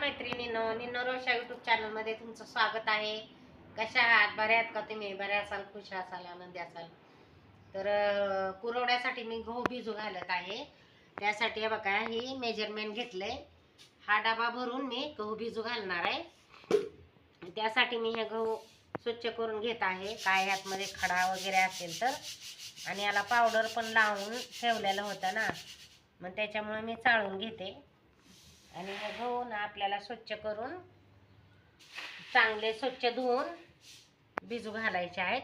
मैत्रिणींनो, निन्नो रोशा यूट्यूब चॅनलमध्ये तुमचं स्वागत आहे. कशा आहात? बऱ्या आहेत का तुम्ही? बऱ्या असाल, खुश असाल, आनंदी असाल. तर कुरवड्यासाठी मी गहू भिजू घालत आहे. त्यासाठी बघा ही मेजरमेंट घेतलंय. हा डबा भरून मी गहू भिजू घालणार आहे. त्यासाठी मी हे गहू स्वच्छ करून घेत आहे. काय यातमध्ये खडा वगैरे असेल तर. आणि याला पावडर पण लावून ठेवलेलं होतं ना, मग त्याच्यामुळे मी चाळून घेते. आणि हे गहू ना आपल्याला स्वच्छ करून चांगले स्वच्छ धुवून भिजू घालायचे आहेत.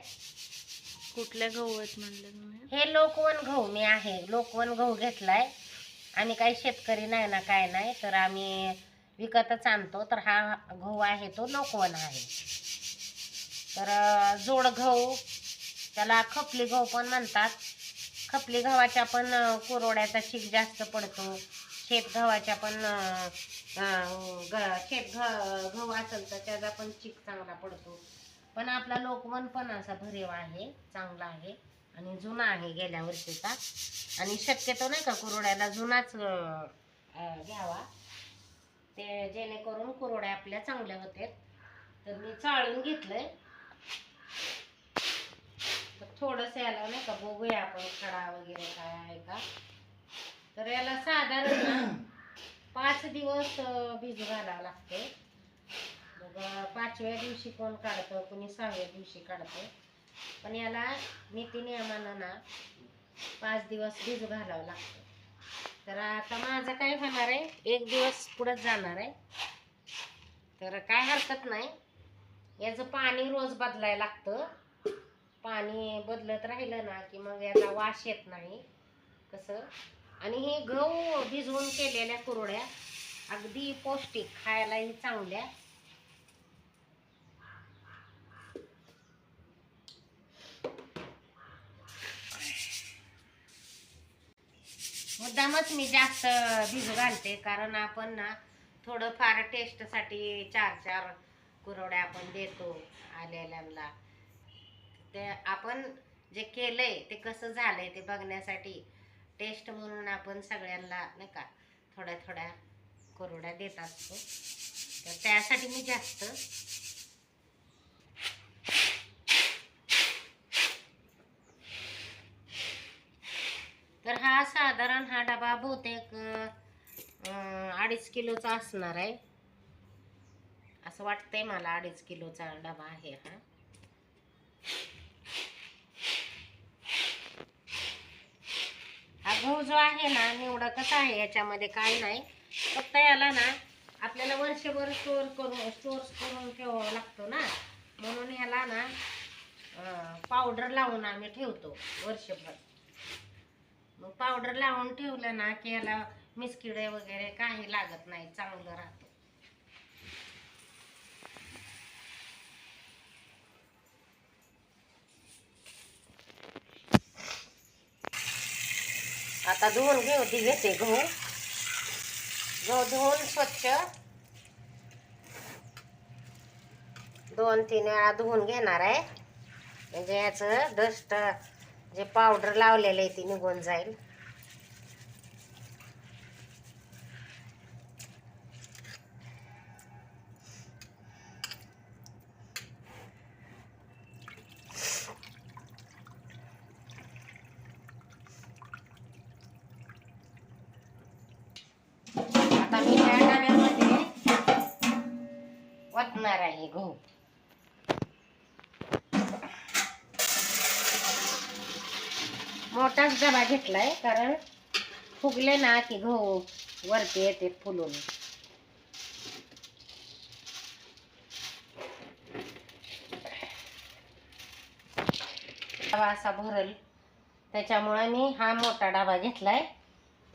कुठले गहू आहेत म्हणले तुम्ही? हे लोकवन गहू मी आहे, लोकवन गहू घेतलाय. आम्ही काही शेतकरी नाही ना, काय नाही, तर आम्ही विकतच आणतो. तर हा गहू आहे तो लोकवन आहे. तर जोड गहू, त्याला खपली गहू पण म्हणतात. खपली गव्हाच्या पण कुरवड्याचा चीक जास्त पडतो. शेत गव्हाच्या पण गहू असेल तर त्याचा पण चीक चांगला पडतो. पण आपला लोकवन पण असा भरीव आहे, चांगला आहे आणि जुना आहे गेल्या वर्षीचा. आणि शक्यतो नाही का कुरवड्याला जुनाच घ्यावा, ते जेणेकरून कुरवड्या आपल्या चांगल्या होते. तर मी चाळून घेतलंय. तर थोडंसं याला नाही का बघूया आपण खडा वगैरे काय आहे का. तर याला साधारण 5 दिवस भिजू घालावं लागते. मग 5व्या दिवशी कोण काढतं, कोणी 6व्या दिवशी काढतं. पण याला नीतिनियमानं ना 5 दिवस भिजू घालावं लागतं. तर आता माझं काय होणार आहे, 1 दिवस पुढंच जाणार आहे. तर काय हरकत नाही. याचं पाणी रोज बदलायला लागतं. पाणी बदलत राहिलं ना की मग याचा वास येत नाही कसं. आणि हे गहू भिजवून केलेल्या कुरवड्या अगदी पौष्टिक, खायलाही चांगल्या. मुद्दामच मी जास्त भिजू घालते, कारण आपण ना थोडंफार टेस्टसाठी 4-4 कुरवड्या आपण देतो आलेल्यांना. ते आपण जे केलंय ते कसं झालंय ते बघण्यासाठी, टेस्ट म्हणून आपण सगळ्यांना नाही का थोड्या थोड्या कुरवड्या देत असतो. तर त्यासाठी मी जास्त. तर हा साधारण हा डबा बहुतेक 2.5 किलोचा असणार आहे असं वाटतंय मला. 2.5 किलोचा डबा आहे हा. हा गहू जो आहे ना निवडकच आहे, याच्यामध्ये काय नाही. फक्त याला ना आपल्याला वर्षभर स्टोर करून ठेवावं लागतो ना, म्हणून याला ना पावडर लावून आम्ही ठेवतो वर्षभर. मग पावडर लावून ठेवलं ना की याला मिसकिडे वगैरे काही लागत नाही, चांगलं राहतं. आता धुवून घेते गहू धुवून स्वच्छ 2-3 वेळा धुवून घेणार आहे. म्हणजे याचं डस्ट जे पावडर लावलेलं आहे ते निघून जाईल. आता मी या डब्यामध्ये वाटणार आहे गहू. मोठाच डबा घेतलाय, कारण फुगले ना की गहू वरती येते फुलून. डबा असा भरल, त्याच्यामुळे मी हा मोठा डबा घेतलाय.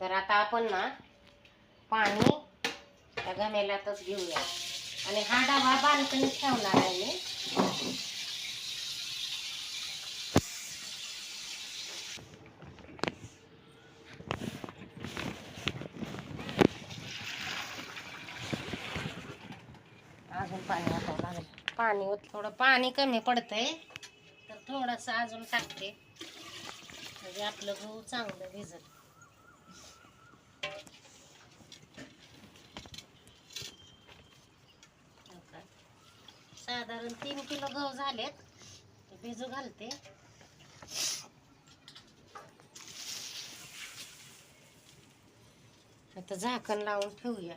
तर आता आपण ना पाणी त्या घमेल्यातच घेऊया. आणि हा डबा बाल्कनीत ठेवणार आहे मी. अजून पाणी वाटावं लागेल. थोडं पाणी कमी पडतंय, तर थोडंसं अजून टाकते, म्हणजे आपलं गहू चांगलं भिजल. साधारण 3 किलो गहू झालेत, ते भिजू घालते. आता झाकण लावून ठेवूया.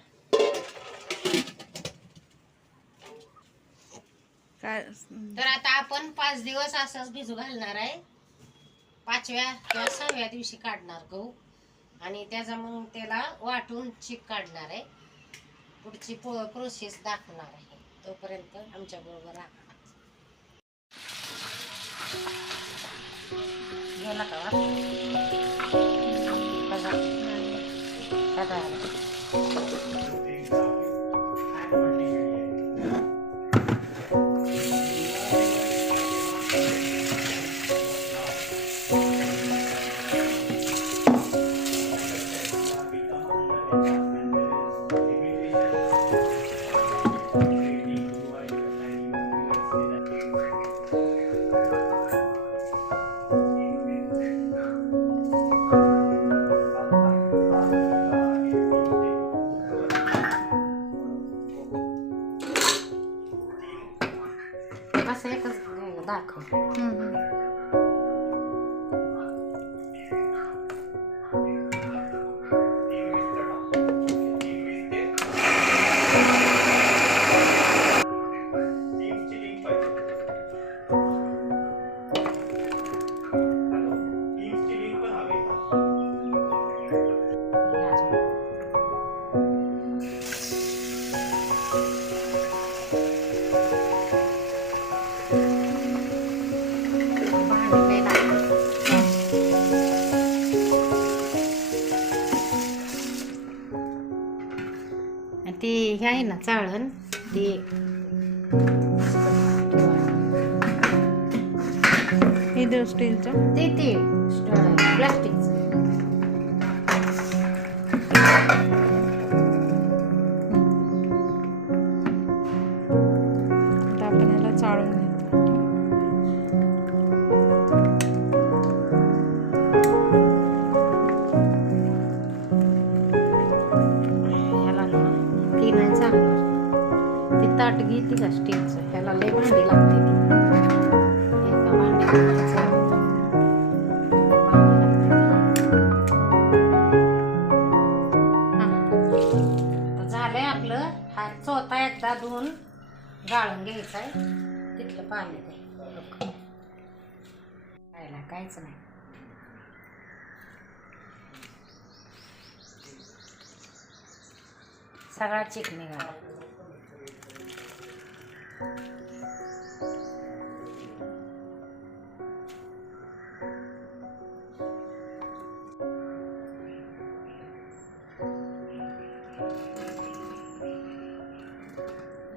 काय तर आता आपण 5 दिवस असंच भिजू घालणार आहे. 5व्या किंवा 6व्या दिवशी काढणार गहू आणि त्याचा मग त्याला वाटून चीक काढणार आहे. पुढची प्रोसेस दाखवणार आहे. तोपर्यंत आमच्या बरोबर राहा. गेला का असं एकच दाखव. ती हे आहे ना चाळण, ती हे देव स्टीलचं ते प्लास्टिकचं. आता आपण याला चाळून घेतो. ह्याला ना ती नाही चालणार. ती ताट घेते का स्टीलचं, ह्याला लय भांडी लागते. ती एका भांड्यात झालंय आपलं. हा चौथा एकदा धुवून गाळून घ्यायचा आहे. तिथलं पाणी ते खायला काहीच नाही. सगळा चिक निघाला.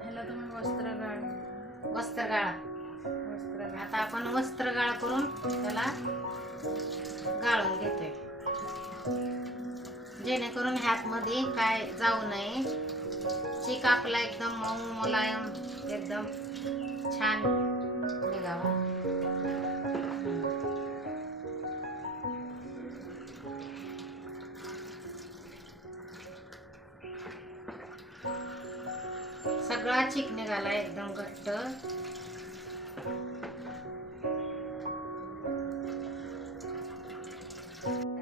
ह्याला तुम्ही वस्त्र गाळा. आता आपण वस्त्र गाळ करून त्याला गाळून घेतोय, जेणेकरून ह्यात मध्ये काय जाऊ नये. चीक आपला एकदम मऊ मुलायम एकदम छान निघावा. सगळा चीक निघाला एकदम घट्ट.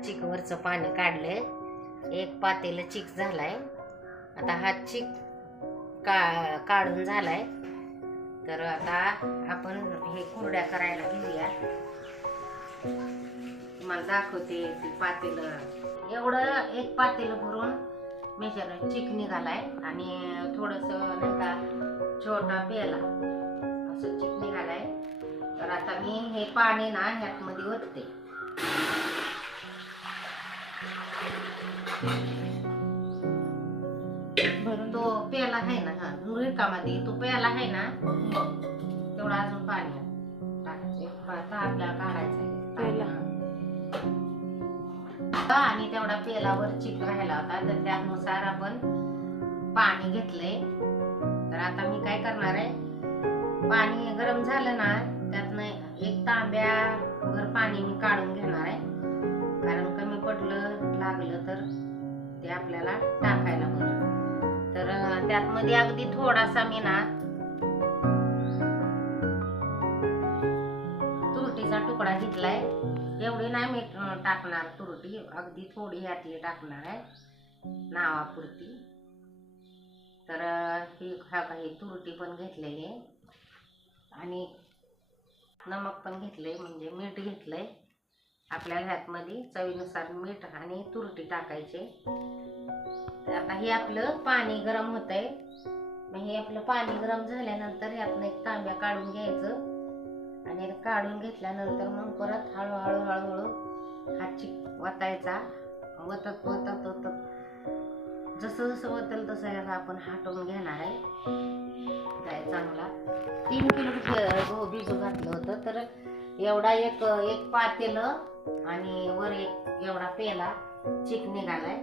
चिकवरचं पाणी काढलंय. एक पातेलं चिक झालाय. आता हा चिक काढून झालाय. तर आता आपण हे कुरड्या करायला घेऊया. तुम्हाला दाखवते. ती पातेलं एवढं एक पातेलं भरून मेजर चिक निघालाय आणि थोडंसं नाही का छोटा पेला असं चिक निघालाय. तर आता मी हे पाणी ना ह्यात मध्ये ओतते. तो प्याला आहे ना, हा रिकामध्ये तो प्याला आहे ना, तेवढा अजून पाणी टाकायचं. आपल्याला काढायचं आणि तेवढा पेलावर चिक राहिला होता, तर त्यानुसार आपण पाणी घेतलंय. तर आता मी काय करणार आहे, पाणी गरम झालं ना त्यातनं एक तांब्याभर पाणी मी काढून घेणार आहे. कारण कमी पडलं लागलं तर ते आपल्याला टाकायला बरं. तर त्यात मध्ये अगदी थोडासा मी ना घेतलाय. एवढी नाही मी टाकणार तुरटी, अगदी थोडी ह्यातली टाकणार आहे नावापुरती. तर ही काही तुरटी पण घेतलेली आहे आणि नमक पण घेतलंय, म्हणजे मीठ घेतलंय. आपल्या ह्यातमध्ये चवीनुसार मीठ आणि तुरटी टाकायचे. तर आता हे आपलं पाणी गरम होतंय. मग हे आपलं पाणी गरम झाल्यानंतर ह्यातनं एक तांब्या काढून घ्यायचं आणि काढून घेतल्यानंतर मग परत हळूहळू हळूहळू हात वतायचा. वतत वतत वतत जसं जसं वतल तसं याला आपण हटवून घेणार आहे. चांगला 3 किलो गहू भिजू घातलं होतं. तर एवढा एक पातेलं आणि वर एक एवढा पेला चिक निघालाय.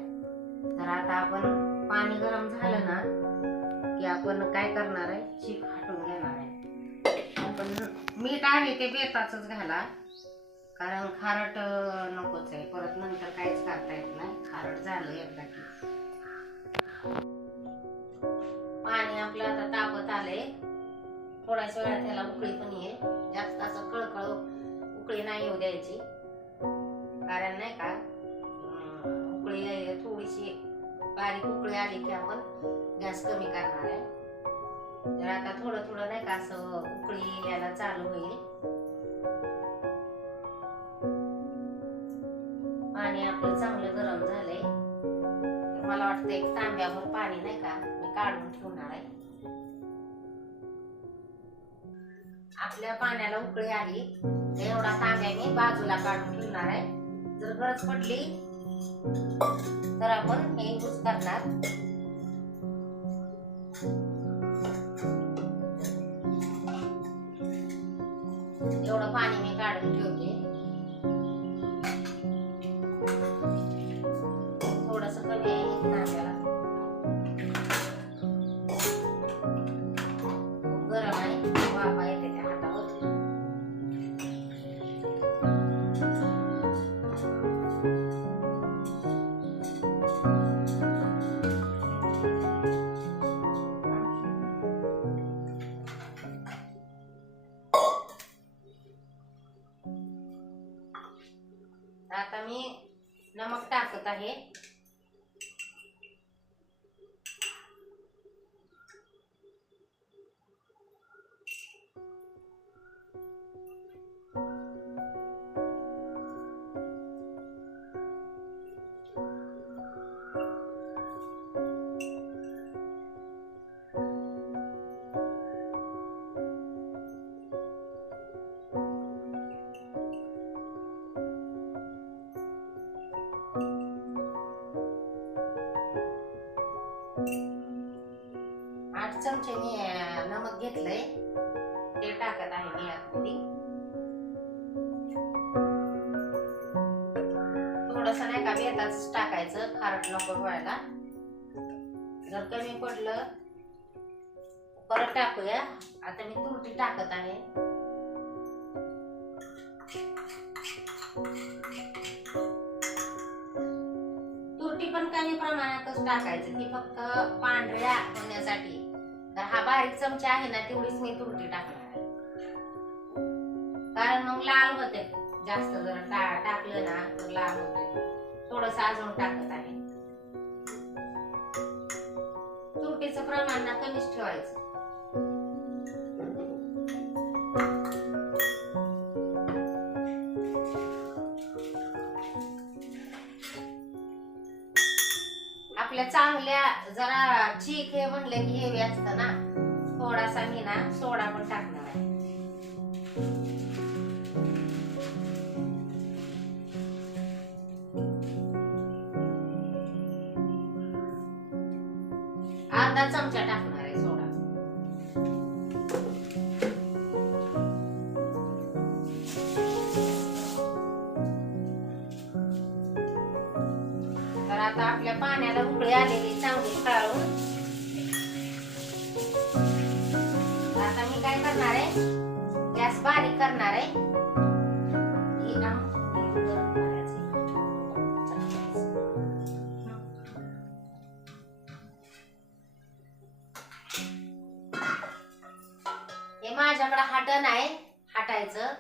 तर आता आपण पाणी गरम झालं ना की आपण काय करणार आहे, चिक हटवून घेणार आहे. आपण मीठ आहे ते बेताचंच घाला, कारण खारट नकोच आहे. परत नंतर काहीच करता येत नाही. खारट झालं एकदा की. पाणी आपलं आता तापत आलंय. थोड्याच वेळात त्याला उकळी पण येईल. जास्त असं कळकळ उकळी नाही येऊ द्यायची, कारण नाही का उकळी थोडीशी बारीक उकळी आली की आपण गॅस कमी करणार आहे. तर आता थोडं थोडं नाही का असं उकळी यायला चालू होईल. पाणी आपलं चांगलं गरम झालंय. तर मला वाटतं एक तांब्याभर पाणी नाही का मी काढून ठेवणार आहे. आपल्या पाण्याला उकळी आली तर एवढा तांब्या मी बाजूला काढून ठेवणार आहे. जर गरज पडली तर आपण हे यूज करणार. एवढं पाणी मी काढून ठेवते. थोडस कमी आहे तांब्याला. गरम आहे, वाफा येते त्या हातावर. आता मी नमक टाकत आहे. चमचे मी नमक घेतलंय, ते टाकत आहे मी यामध्ये. थोडस नाही का बेताच टाकायचं, खारट नको व्हायला. जर कमी पडलं परत टाकूया. आता मी तुरटी टाकत आहे. तुरटी पण कमी प्रमाणातच टाकायचं, ती फक्त पांढऱ्या होण्यासाठी. तर हा बारीक चमचा आहे ना तेवढीच मी तुरटी टाकणार आहे, कारण मग लाल होते. जास्त जर टाकलं ना तर लाल होते. थोडस अजून टाकत आहे. तुरटीचं प्रमाण ना कमीच ठेवायचं. आपल्या चांगल्या जरा चीक हे म्हणले की हेवी असतं ना, थोडासा मी ना सोडा पण टाकणार आहे. अर्धा चमचा टाकणार आहे सोडा. तर आता आपल्या पाण्याला उकळी आलेली चांगली काढून. आता मी काय करणार आहे, गॅस बारीक करणार आहे. हे माझ्याकडे हाटण आहे, हाटायचं.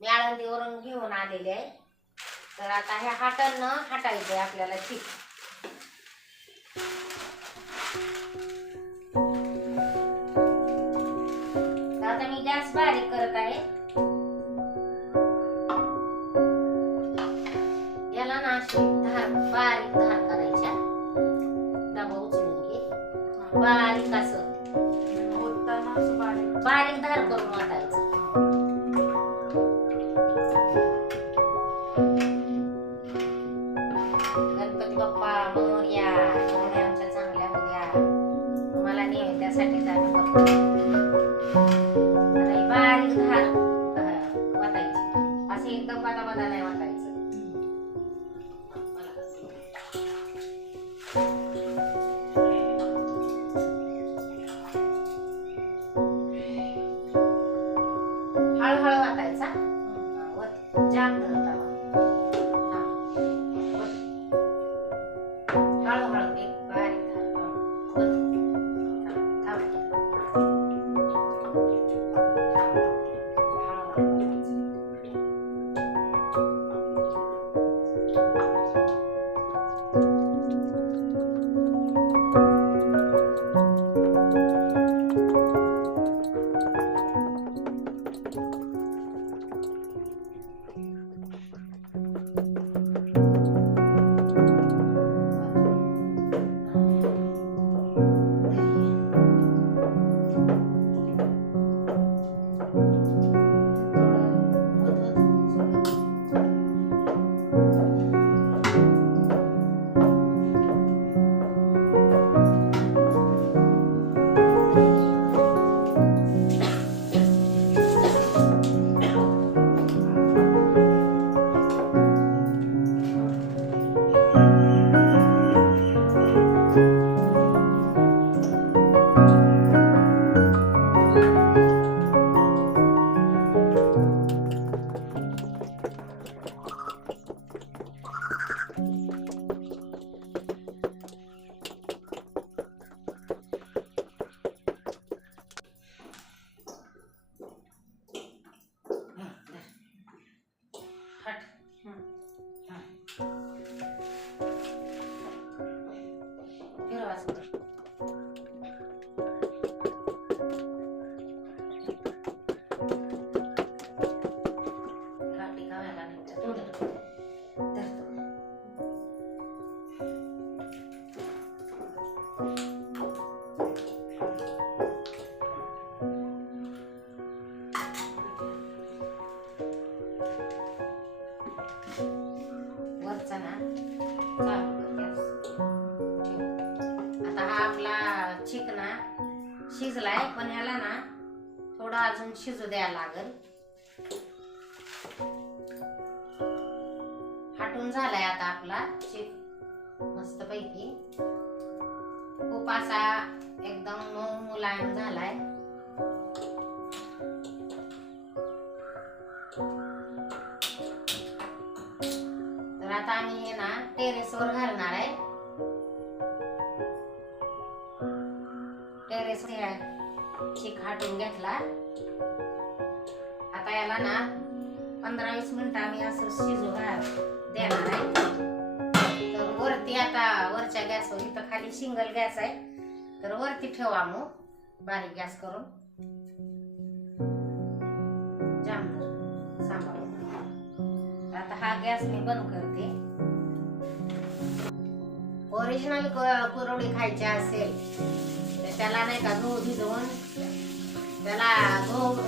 मी आळंदीवरून घेऊन आलेले आहे. तर आता हे हाटानं हाटायचंय आपल्याला चीक. तर आता मी गॅस बारीक करत आहे. याला ना अशी बारीक धार करायच्या. डबा उचलून घे. बारीक असं होताना असं बारीक बारीक धार करून वाटायचं. गणपती बाप्पा मोरया. मोरया आमच्या चांगल्या होत्या. तुम्हाला नैवेद्यासाठी आम्ही बघतो. आता ही बारीक धार वाटायची. असे एकदम बदा नाही वाटायचं. हळूहळू वाटायचा. जाम धरता हळूहळू एक बारीक वरचा ना चालू कर गॅस. आता हा आपला चिक ना शिजलाय, पण ह्याला ना थोडा अजून शिजू द्यायला लागल. हाटून झालाय आता आपला चिक मस्त पैकी. खूप असा एकदम मऊ मुलायम झालाय. तर आता आम्ही हे ना टेरेसवर घालणार आहे. टेरेस चिक हाटून घेतला. आता याला ना 15-20 मिनिटं आम्ही असं शिजू देणार आहे. तर वरती आता वरच्या गॅसवर, इथं खाली सिंगल गॅस आहे, तर वरती ठेवा मग बारीक गॅस करून. जामदार सांभाळून. आता हा गॅस मी बंद करते. ओरिजिनल कुरवडी खायची असेल तर त्याला नाही का गहू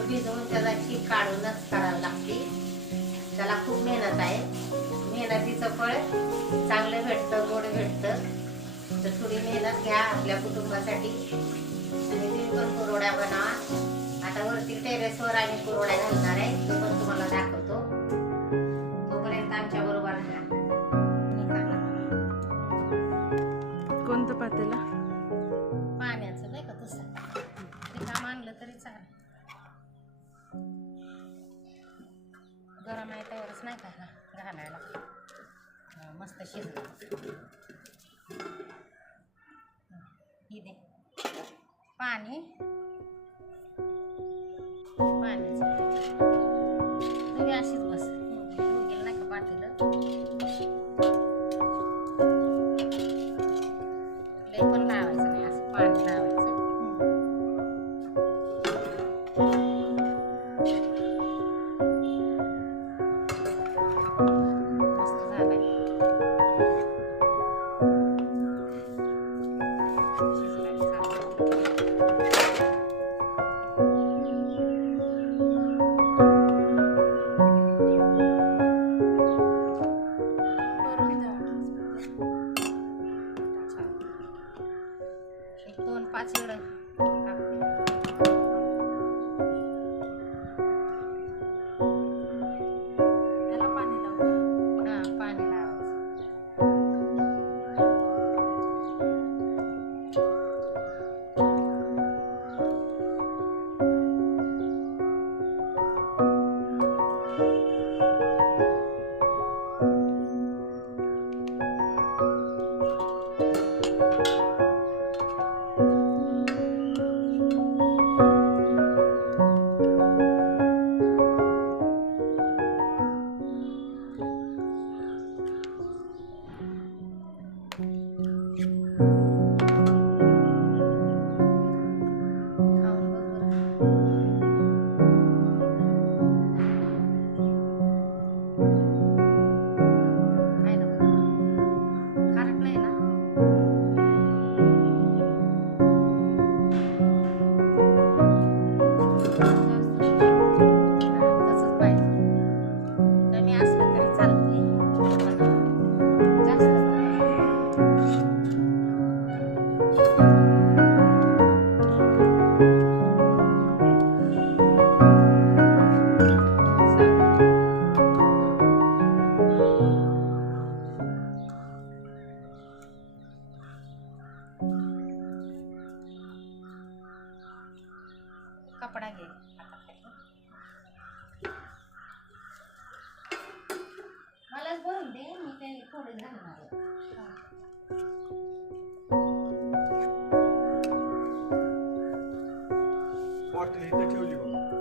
भिजवून त्याचा चीक काढूनच करावं लागते. त्याला खूप मेहनत आहे. मेहनतीचं फळ चांगलं भेटतं, गोड भेटतं. तर थोडी मेहनत घ्या आपल्या कुटुंबासाठी आणि तुम्ही पण कुरवड्या बनवा. आता वरती टेरेसवर आम्ही कुरवड्या घालणार आहे, ते पण तुम्हाला दाखवतो. तोपर्यंत आमच्या बरोबर राहा. कोणतं पातेला? पाण्याचं नाही का तसं ते काम आणलं तरी चालेल. गरम आहे त्यावरच नाही का घालायला. मस्त शिजलं. ही दे पाण्याचं तुम्ही बी अशीच बस गेलं नाही का पातेलं लय पण लावायचं नाही असं पाणी लावायचं मस्त झालाय शिजलाय छान. करून द्या. एक 2-5 एवढं टाकते. त्याला पाणी लावू. हा पाणी लावायचं खाऊन बघ बरं. आहे ना बरं? खारट नाही ना तसंच पाहिजे कमी असलं तरी चालतंय पण जास्त कपडा घे मलाच भरून दे मी काही थोडे घालणार आहे. बॉटल इथं ठेवली बघ.